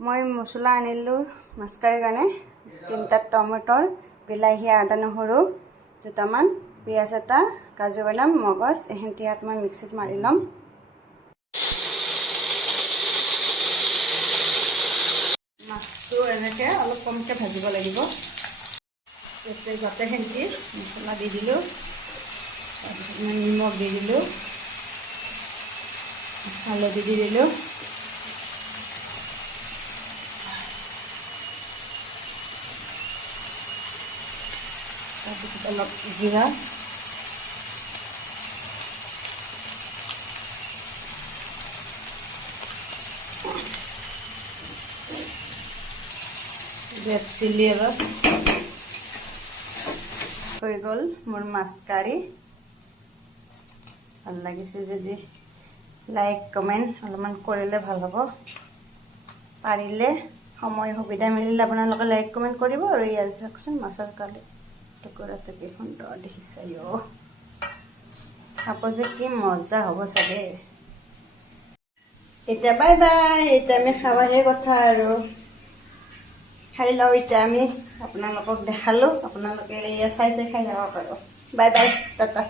মই মছলা আনিলোঁ মাছ কাৰীৰ কাৰণে 3টা টমেটৰ বিলাহী আদা নহৰু দুটামান পিঁয়াজ এটা কাজু বাদাম মগজ এহেঁতি ইয়াত মই মিক্সিত মাৰি ল'ম মাছটো এনেকৈ অলপ কমকৈ ভাজিব লাগিব যাতে সেহেঁতি মছলা দি দিলোঁ নিমখ দি দিলোঁ হালধি দি দিলোঁ তাৰপিছত অলপ জিৰা ৰেড চিলি অলপ হৈ গ'ল মোৰ মাছ কাৰী ভাল লাগিছে যদি লাইক কমেণ্ট অলপমান কৰিলে ভাল হ'ব পাৰিলে সময় সুবিধা মিলিলে আপোনালোকে লাইক কমেণ্ট কৰিব আৰু ইয়াত চাওকচোন মাছৰ কালি টুকুৰাটো কি সুন্দৰ দেখিছে খাব যে কি মজা হ'ব চাগে এতিয়া বাই বাই এতিয়া আমি খাবাহে কথা আৰু খাই লওঁ এতিয়া আমি আপোনালোকক দেখালোঁ আপোনালোকে এয়া চাই খাই যাব পাৰোঁ বাই বাই টাটা